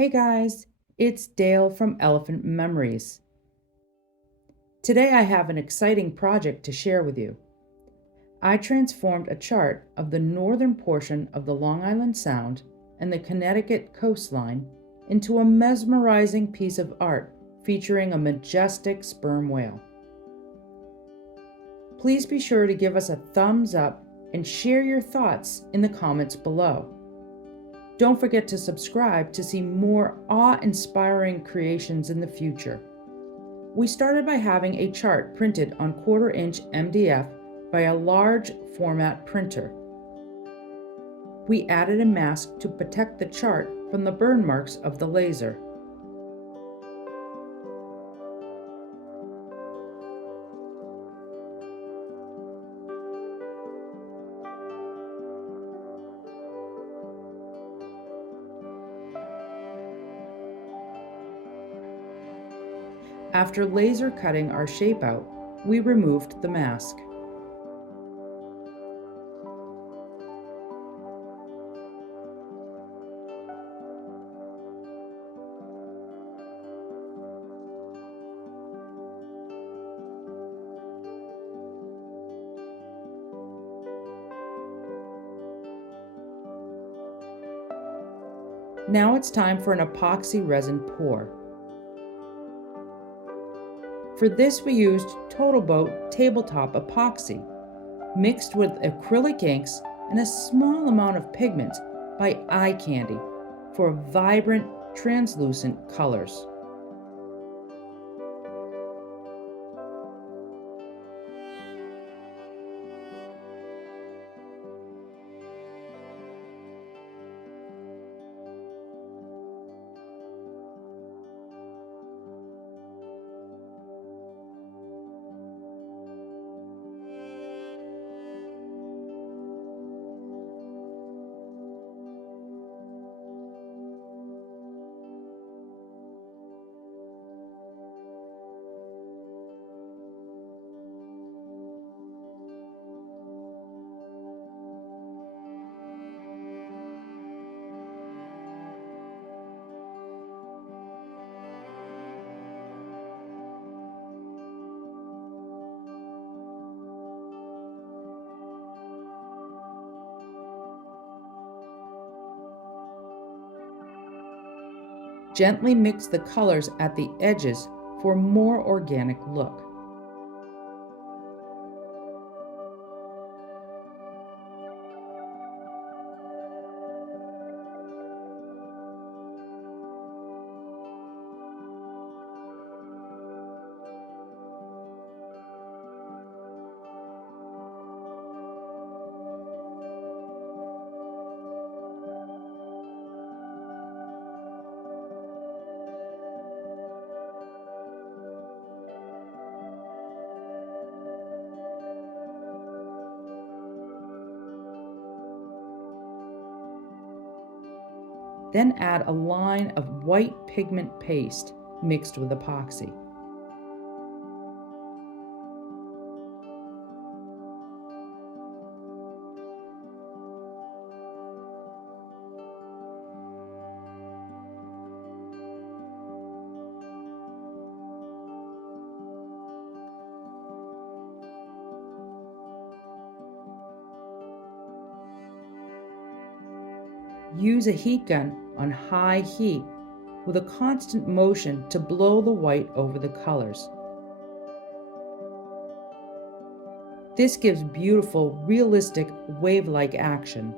Hey guys, it's Dale from Elephant Memories. Today I have an exciting project to share with you. I transformed a chart of the northern portion of the Long Island Sound and the Connecticut coastline into a mesmerizing piece of art featuring a majestic sperm whale. Please be sure to give us a thumbs up and share your thoughts in the comments below. Don't forget to subscribe to see more awe-inspiring creations in the future. We started by having a chart printed on 1/4-inch MDF by a large format printer. We added a mask to protect the chart from the burn marks of the laser. After laser cutting our shape out, we removed the mask. Now it's time for an epoxy resin pour. For this we used Total Boat tabletop epoxy, mixed with acrylic inks and a small amount of pigment by Eye Candy for vibrant, translucent colors. Gently mix the colors at the edges for a more organic look. Then add a line of white pigment paste mixed with epoxy. Use a heat gun on high heat with a constant motion to blow the white over the colors. This gives beautiful, realistic, wave-like action.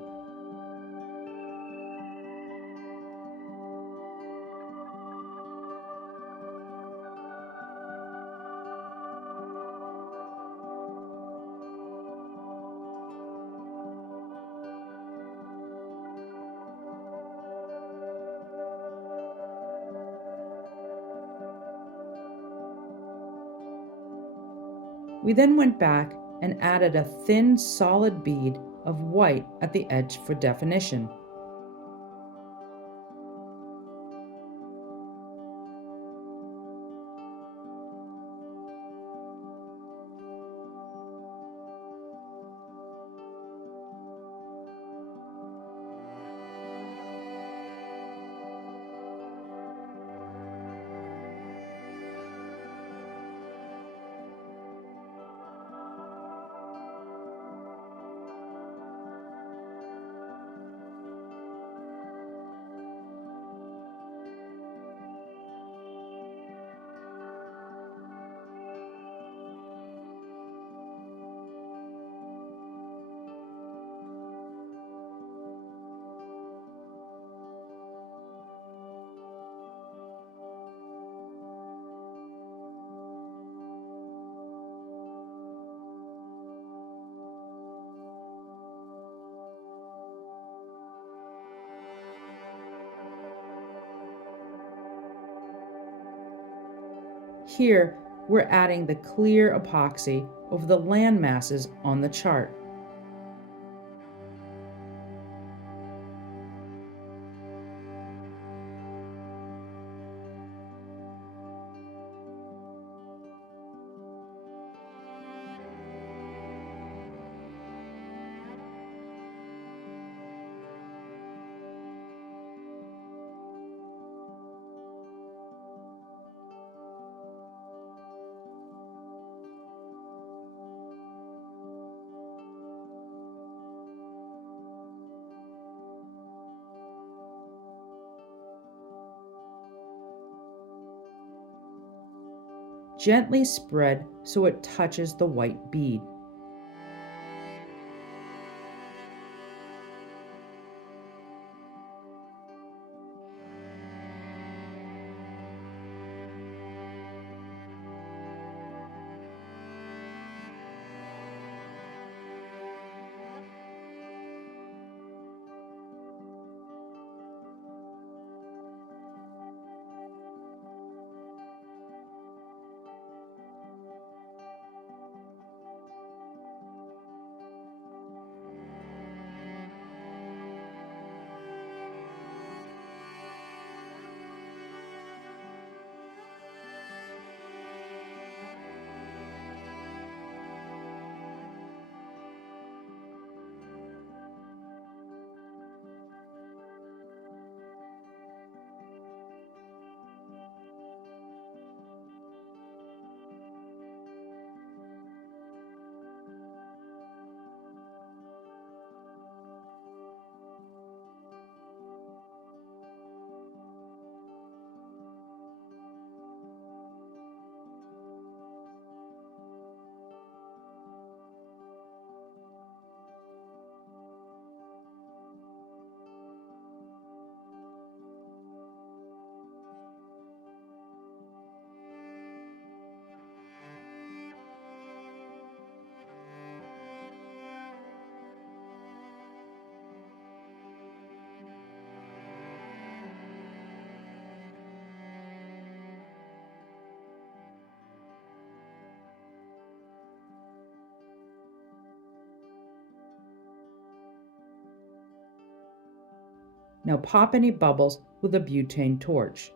We then went back and added a thin, solid bead of white at the edge for definition. Here, we're adding the clear epoxy over the land masses on the chart. Gently spread so it touches the white bead. Now pop any bubbles with a butane torch.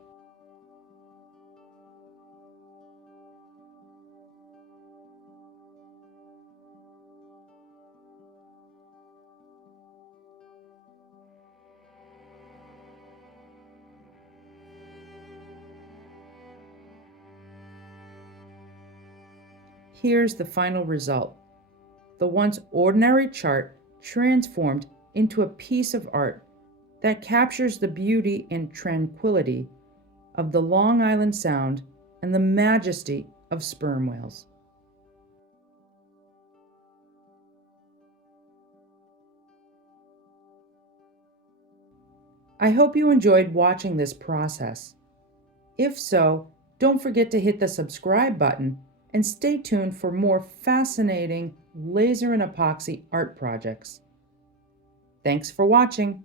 Here's the final result. The once ordinary chart transformed into a piece of art that captures the beauty and tranquility of the Long Island Sound and the majesty of sperm whales. I hope you enjoyed watching this process. If so, don't forget to hit the subscribe button and stay tuned for more fascinating laser and epoxy art projects. Thanks for watching.